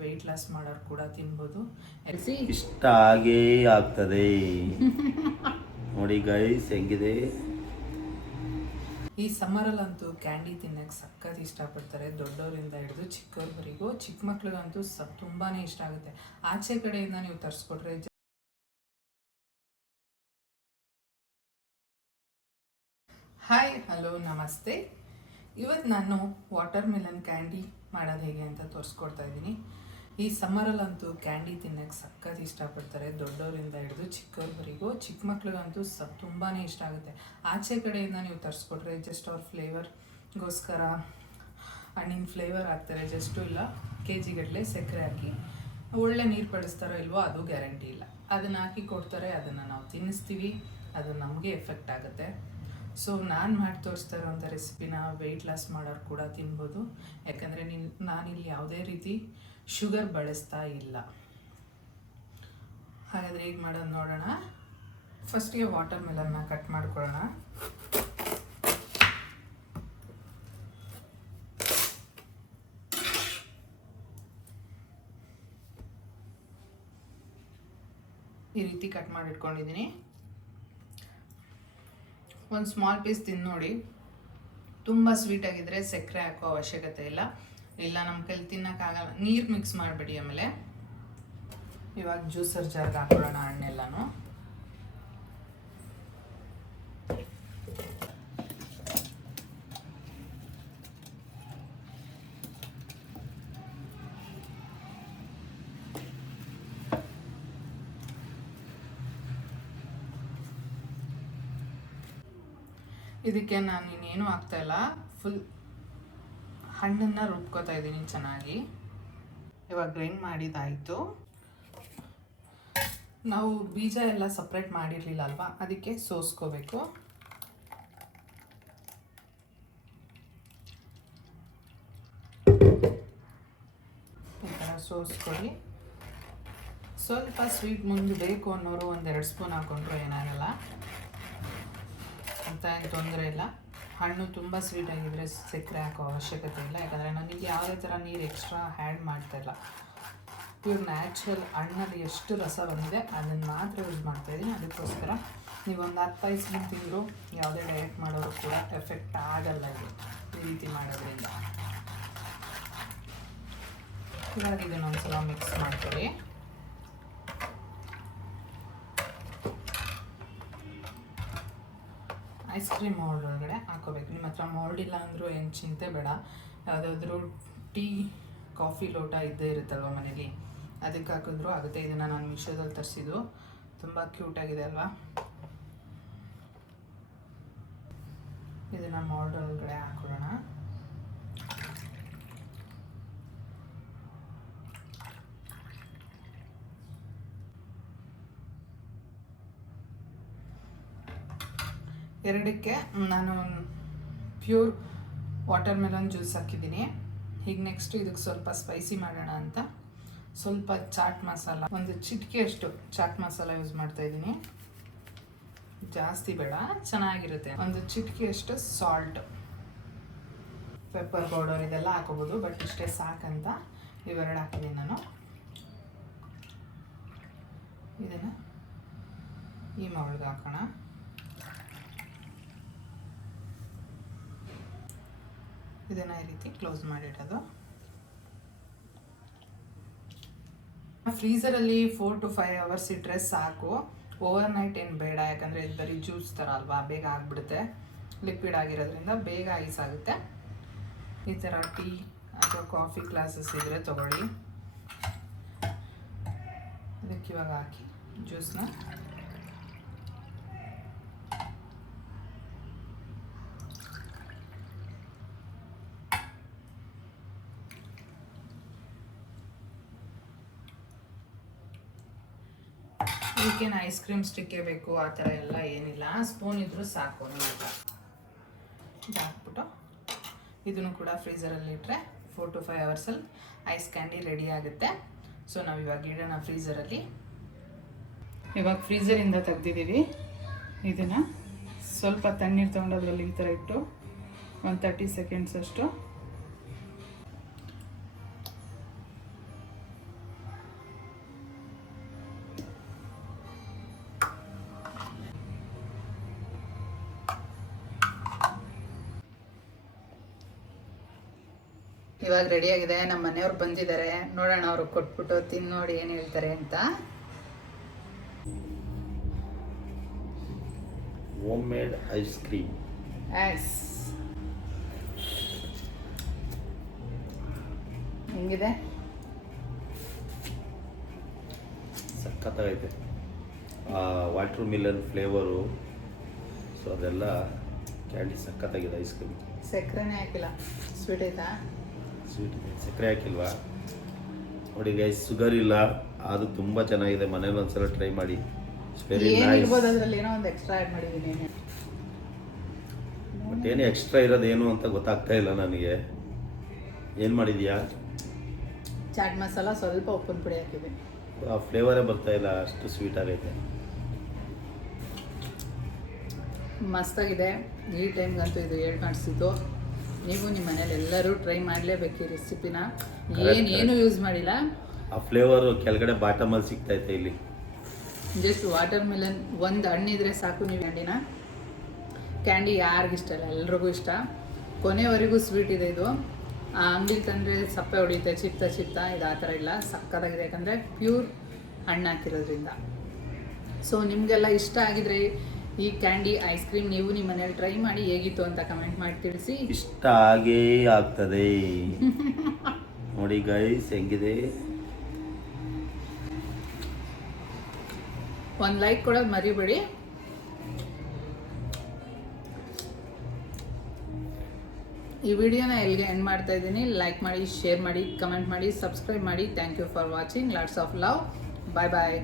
Weight loss ಮಾಡೋರು ಕೂಡ ತಿನ್ಬೋದು. ಇಷ್ಟ ಆಗೇ ಆಗ್ತದೆ ನೋಡಿ ಗೈಸ್ ಹೆಂಗಿದೆ. ಈ ಸಮ್ಮರಲ್ಲಂತೂ ಕ್ಯಾಂಡಿ ತಿನ್ನಕ್ಕೆ ಸಖತ್ ಇಷ್ಟಪಡ್ತಾರೆ, ದೊಡ್ಡವರಿಂದ ಹಿಡಿದು ಚಿಕ್ಕವರಿಗೂ. ಚಿಕ್ಕ ಮಕ್ಳಿಗಂತೂ ತುಂಬಾ ಇಷ್ಟ ಆಗುತ್ತೆ. ಆಚೆ ಕಡೆಯಿಂದ ನೀವು ತರಿಸ್ಕೊಟ್ರೆ ಹಾಯ್ ಹಲೋ ನಮಸ್ತೆ. ಇವತ್ತು ನಾನು ವಾಟರ್ ಮೆಲನ್ ಕ್ಯಾಂಡಿ ಮಾಡೋದು ಹೇಗೆ ಅಂತ ತೋರಿಸ್ಕೊಡ್ತಾ ಇದ್ದೀನಿ. ಈ ಸಮ್ಮರಲ್ಲಂತೂ ಕ್ಯಾಂಡಿ ತಿನ್ನಕ್ಕೆ ಸಖತ್ ಇಷ್ಟಪಡ್ತಾರೆ, ದೊಡ್ಡವರಿಂದ ಹಿಡಿದು ಚಿಕ್ಕವರಿಗೂ. ಚಿಕ್ಕ ಮಕ್ಳಿಗಂತೂ ತುಂಬಾ ಇಷ್ಟ ಆಗುತ್ತೆ. ಆಚೆ ಕಡೆಯಿಂದ ನೀವು ತರಿಸ್ಕೊಟ್ರೆ ಜಸ್ಟ್ ಅವ್ರ ಫ್ಲೇವರ್ಗೋಸ್ಕರ ಹಣ್ಣಿನ ಫ್ಲೇವರ್ ಹಾಕ್ತಾರೆ, ಜಸ್ಟು ಇಲ್ಲ KG ಗಟ್ಟಲೆ ಸಕ್ಕರೆ ಹಾಕಿ ಒಳ್ಳೆ ನೀರು ಪಡಿಸ್ತಾರೋ ಇಲ್ವೋ ಅದು ಗ್ಯಾರಂಟಿ ಇಲ್ಲ. ಅದನ್ನು ಹಾಕಿ ಕೊಡ್ತಾರೆ, ಅದನ್ನು ನಾವು ತಿನ್ನಿಸ್ತೀವಿ, ಅದು ನಮಗೆ ಎಫೆಕ್ಟ್ ಆಗುತ್ತೆ. ಸೊ ನಾನು ಮಾಡಿ ತೋರಿಸ್ತಾ ಇರೋಂಥ ರೆಸಿಪಿನ ವೆಯ್ಟ್ ಲಾಸ್ ಮಾಡೋರು ಕೂಡ ತಿನ್ಬೋದು, ಯಾಕಂದರೆ ನಾನಿಲ್ಲಿ ಯಾವುದೇ ರೀತಿ ಶುಗರ್ ಬಳಸ್ತಾ ಇಲ್ಲ. ಹಾಗಾದರೆ ಹೇಗೆ ಮಾಡೋದು ನೋಡೋಣ. ಫಸ್ಟಿಗೆ ವಾಟರ್ ಮೆಲನ್ನ ಕಟ್ ಮಾಡ್ಕೊಳ್ಳೋಣ. ಈ ರೀತಿ ಕಟ್ ಮಾಡಿ ಇಟ್ಕೊಂಡಿದ್ದೀನಿ. ಒಂದು ಸ್ಮಾಲ್ ಪೀಸ್ ತಿಂದು ನೋಡಿ. ತುಂಬ ಸ್ವೀಟಾಗಿದ್ದರೆ ಸಕ್ಕರೆ ಹಾಕೋ ಅವಶ್ಯಕತೆ ಇಲ್ಲ. ನಮ್ಮ ಕೈಲಿ ತಿನ್ನೋಕ್ಕಾಗಲ್ಲ, ನೀರು ಮಿಕ್ಸ್ ಮಾಡಿಬಿಡಿ. ಆಮೇಲೆ ಇವಾಗ ಜ್ಯೂಸರ್ ಜಾರ್ಗೆ ಹಾಕೊಳ್ಳೋಣ ಹಣ್ಣೆಲ್ಲನೂ. ಇದಕ್ಕೆ ನಾನು ಇನ್ನೇನು ಹಾಕ್ತಾಯಿಲ್ಲ, ಫುಲ್ ಹಣ್ಣನ್ನು ರುಬ್ಕೋತಾ ಇದ್ದೀನಿ ಚೆನ್ನಾಗಿ. ಇವಾಗ ಗ್ರೈಂಡ್ ಮಾಡಿದ್ದಾಯಿತು. ನಾವು ಬೀಜ ಎಲ್ಲ ಸಪ್ರೇಟ್ ಮಾಡಿರಲಿಲ್ಲ ಅಲ್ವಾ, ಅದಕ್ಕೆ ಸೋಸ್ಕೋಬೇಕು. ಈ ಥರ ಸೋಸ್ಕೊಳ್ಳಿ. ಸ್ವಲ್ಪ ಸ್ವೀಟ್ ಮುಂದೆ ಬೇಕು ಅನ್ನೋರು 1-2 ಸ್ಪೂನ್ ಹಾಕೊಂಡ್ರು ಏನಾಗಲ್ಲ, ಅಂತ ಏನು ತೊಂದರೆ ಇಲ್ಲ. ಹಣ್ಣು ತುಂಬ ಸ್ವೀಟಾಗಿದ್ದರೆ ಸಕ್ಕರೆ ಹಾಕೋ ಅವಶ್ಯಕತೆ ಇಲ್ಲ, ಯಾಕಂದರೆ ನನಗೆ ಯಾವುದೇ ಥರ ನೀರು ಎಕ್ಸ್ಟ್ರಾ ಆ್ಯಡ್ ಮಾಡ್ತಾಯಿಲ್ಲ. ಪ್ಯೂರ್ ನ್ಯಾಚುರಲ್ ಹಣ್ಣಲ್ಲಿ ಎಷ್ಟು ರಸ ಬಂದಿದೆ ಅದನ್ನು ಮಾತ್ರ ಯೂಸ್ ಮಾಡ್ತಾಯಿದ್ದೀನಿ. ಅದಕ್ಕೋಸ್ಕರ ನೀವೊಂದು 10-5 ಸ್ಪೂನ್ ತಿಂದರೂ ಯಾವುದೇ ಡಯಟ್ ಮಾಡೋರು ಕೂಡ ಎಫೆಕ್ಟ್ ಆಗಲ್ಲ ಇದು, ಈ ರೀತಿ ಮಾಡೋದ್ರಿಂದ. ಇವಾಗ ಇದನ್ನು ಒಂದ್ಸಲ ಮಿಕ್ಸ್ ಮಾಡ್ಕೊಳ್ಳಿ. ಐಸ್ ಕ್ರೀಮ್ ಮೋಲ್ಡ್ ಒಳಗಡೆ ಹಾಕೋಬೇಕು. ನಿಮ್ಮ ಹತ್ರ ಮೋಲ್ಡ್ ಇಲ್ಲ ಅಂದರೂ ಏನು ಚಿಂತೆ ಬೇಡ. ಯಾವುದಾದ್ರೂ ಟೀ ಕಾಫಿ ಲೋಟ ಇದ್ದೇ ಇರುತ್ತಲ್ವ ಮನೇಲಿ, ಅದಕ್ಕೆ ಹಾಕಿದ್ರೂ ಆಗುತ್ತೆ. ಇದನ್ನು ನಾನು ಮೀಶೋದಲ್ಲಿ ತರಿಸಿದ್ದು, ತುಂಬ ಕ್ಯೂಟಾಗಿದೆ ಅಲ್ವಾ. ಇದನ್ನು ಮೋಲ್ಡ್ ಒಳಗಡೆ ಹಾಕೊಳ್ಳೋಣ. ಎರಡಕ್ಕೆ ನಾನು ಪ್ಯೂರ್ ವಾಟರ್ ಮೆಲನ್ ಜ್ಯೂಸ್ ಹಾಕಿದ್ದೀನಿ. ಈಗ ನೆಕ್ಸ್ಟ್ ಇದಕ್ಕೆ ಸ್ವಲ್ಪ ಸ್ಪೈಸಿ ಮಾಡೋಣ ಅಂತ ಸ್ವಲ್ಪ ಚಾಟ್ ಮಸಾಲ, ಒಂದು ಚಿಟಿಕೆಯಷ್ಟು ಚಾಟ್ ಮಸಾಲ ಯೂಸ್ ಮಾಡ್ತಾಯಿದ್ದೀನಿ. ಜಾಸ್ತಿ ಬೇಡ, ಚೆನ್ನಾಗಿರುತ್ತೆ. ಒಂದು ಚಿಟಿಕೆಯಷ್ಟು ಸಾಲ್ಟ್, ಪೆಪ್ಪರ್ ಪೌಡರ್ ಇದೆಲ್ಲ ಹಾಕೋಬೋದು, ಬಟ್ ಇಷ್ಟೇ ಸಾಕಂತ ಇವೆರಡು ಹಾಕಿದ್ದೀನಿ ನಾನು. ಇದನ್ನು ಈ ಮೌಲ್ಗೆ ಹಾಕೋಣ. ಇದನ್ನು ಈ ರೀತಿ ಕ್ಲೋಸ್ ಮಾಡಿಡೋದು. ಫ್ರೀಝರಲ್ಲಿ 4 to 5 hours ಇಟ್ಟರೆ ಸಾಕು. ಓವರ್ ನೈಟ್ ಏನು ಬೇಡ, ಯಾಕಂದರೆ ಇದು ಬರೀ ಜ್ಯೂಸ್ ಥರ ಅಲ್ವಾ, ಬೇಗ ಆಗಿಬಿಡುತ್ತೆ. ಲಿಕ್ವಿಡ್ ಆಗಿರೋದ್ರಿಂದ ಬೇಗ ಐಸ್ ಆಗುತ್ತೆ. ಈ ಥರ ಟೀ ಅಥವಾ ಕಾಫಿ ಗ್ಲಾಸಸ್ ಇದ್ದರೆ ತೊಗೊಳ್ಳಿ. ಅದಕ್ಕೆ ಇವಾಗ ಹಾಕಿ ಜ್ಯೂಸನ್ನ ಇದಕ್ಕೇನು ಐಸ್ ಕ್ರೀಮ್ ಸ್ಟಿಕ್ಕೇ ಬೇಕು ಆ ಥರ ಎಲ್ಲ ಏನಿಲ್ಲ, ಸ್ಪೂನ್ ಇದ್ದರೂ ಸಾಕು. ನೀಟಾಗಿ ಹಾಕ್ಬಿಟ್ಟು ಇದನ್ನು ಕೂಡ ಫ್ರೀಝರಲ್ಲಿ ಇಟ್ಟರೆ 4 to 5 hours ice candy ready ಆಗುತ್ತೆ. ಸೊ ನಾವು ಇವಾಗ ಇಡೋಣ ಫ್ರೀಝರಲ್ಲಿ. ಇವಾಗ ಫ್ರೀಝರಿಂದ ತೆಗ್ದಿದ್ದೀವಿ. ಇದನ್ನು ಸ್ವಲ್ಪ ತಣ್ಣೀರು ತೊಗೊಂಡು ಅದರಲ್ಲಿ ಈ ಥರ ಇಟ್ಟು ಒಂದು 30 seconds ಅಷ್ಟು ಇವಾಗ ರೆಡಿಯಾಗಿದೆ. ನಮ್ಮ ಮನೆಯವ್ರು ಬಂದಿದ್ದಾರೆ, ನೋಡೋಣ ಅವ್ರು ಕೊಟ್ಬಿಟ್ಟು ತಿಂದು ನೋಡಿ ಏನು ಹೇಳ್ತಾರೆ ಅಂತ. Homemade ice cream. Yes, ಹೆಂಗಿದೆ? ಸಖತ್ತಾಗೈತೆ. ವಾಟರ್ ಮಿಲನ್ ಫ್ಲೇವರು, ಸೊ ಅದೆಲ್ಲ ಕ್ಯಾಂಡಿ ಸಖತ್ತಾಗಿದೆ. ಐಸ್ ಕ್ರೀಮ್ ಸಕ್ಕರೆನೇ ಹಾಕಿಲ್ಲ, ಸ್ವೀಟ್ ಐತಾ? ಸ್ವೀಟ್ ಇದೆ, ಸಕ್ಕರೆ ಹಾಕಿಲ್ವಾ? ನೋಡಿ ಗೈಸ್, ಶುಗರ್ ಇಲ್ಲ, ಅದು ತುಂಬ ಚೆನ್ನಾಗಿದೆ. ಮನೇಲಿ ಒಂದ್ಸಲ ಟ್ರೈ ಮಾಡಿ. Very nice. ಏನಿರ್ಬೋದು ಅದರಲ್ಲಿ, ಏನೋ ಒಂದು ಎಕ್ಸ್ಟ್ರಾ ಆ್ಯಡ್ ಮಾಡಿದ್ದೀನಿ. ಬಟ್ ಏನು ಎಕ್ಸ್ಟ್ರಾ ಇರೋದೇನು ಅಂತ ಗೊತ್ತಾಗ್ತಾ ಇಲ್ಲ ನನಗೆ. ಏನು ಮಾಡಿದ್ಯಾ? ಚಾಟ್ ಮಸಾಲ, ಸ್ವಲ್ಪ ಉಪ್ಪಿನ ಪುಡಿ ಹಾಕಿದೆ. ಆ ಫ್ಲೇವರೇ ಬರ್ತಾ ಇಲ್ಲ, ಅಷ್ಟು ಸ್ವೀಟ್ ಆಗೈತೆ. ಮಸ್ತಾಗಿದೆ. ಈ ಟೈಮ್ಗಂತೂ ಇದು ಹೇಳ್ ಮಾಡಿಸಿದ್ದು. ನೀವು ನಿಮ್ಮ ಮನೇಲಿ ಎಲ್ಲರೂ ಟ್ರೈ ಮಾಡಲೇಬೇಕು ಈ ರೆಸಿಪಿನ. ಏನು ಯೂಸ್ ಮಾಡಿಲ್ಲ. ಆ ಫ್ಲೇವರು ಕೆಳಗಡೆ ಬಾಟಮಲ್ಲಿ ಸಿಗ್ತೈತೆ. ಇಲ್ಲಿ ಜಸ್ಟ್ ವಾಟರ್ ಮಿಲನ್ ಒಂದು ಹಣ್ಣಿದ್ರೆ ಸಾಕು. ನೀವು ಕ್ಯಾಂಡಿ ಯಾರಿಗಿಷ್ಟ ಇಲ್ಲ, ಎಲ್ರಿಗೂ ಇಷ್ಟ. ಕೊನೆವರೆಗೂ ಸ್ವೀಟ್ ಇದೆ ಇದು. ಆ ಅಂಗಡಿಲಿ ತಂದರೆ ಸಪ್ಪೆ ಹೊಡಿಯುತ್ತೆ, ಚಿಪ್ತಾ. ಇದು ಆ ಥರ ಇಲ್ಲ, ಸಕ್ಕತ್ತಾಗಿದೆ. ಯಾಕಂದರೆ ಪ್ಯೂರ್ ಹಣ್ಣು ಹಾಕಿರೋದ್ರಿಂದ. ಸೊ ನಿಮಗೆಲ್ಲ ಇಷ್ಟ ಆಗಿದ್ರೆ ಈ ಕ್ಯಾಂಡಿ ಐಸ್ ಕ್ರೀಮ್ ನೀವು ನಿಮ್ಮ ಮನೇಲಿ ಟ್ರೈ ಮಾಡಿ ಹೇಗಿತ್ತು ಅಂತ ಕಮೆಂಟ್ ಮಾಡಿ ತಿಳಿಸಿ. ಇಷ್ಟ ಆಗೇ ಆಗ್ತದೆ. ನೋಡಿ ಗೈಸ್ ಹೆಂಗಿದೆ. ಒಂದು ಲೈಕ್ ಕೊಡೋದು ಮರಿಬೇಡಿ. ಈ ವಿಡಿಯೋನ ಎಲ್ಲಿಗೆ ಎಂಡ್ ಮಾಡ್ತಾ ಇದ್ದೀನಿ. ಲೈಕ್ ಮಾಡಿ, ಶೇರ್ ಮಾಡಿ, ಕಮೆಂಟ್ ಮಾಡಿ, ಸಬ್ಸ್ಕ್ರೈಬ್ ಮಾಡಿ. Thank you for watching. Lots of love. Bye bye.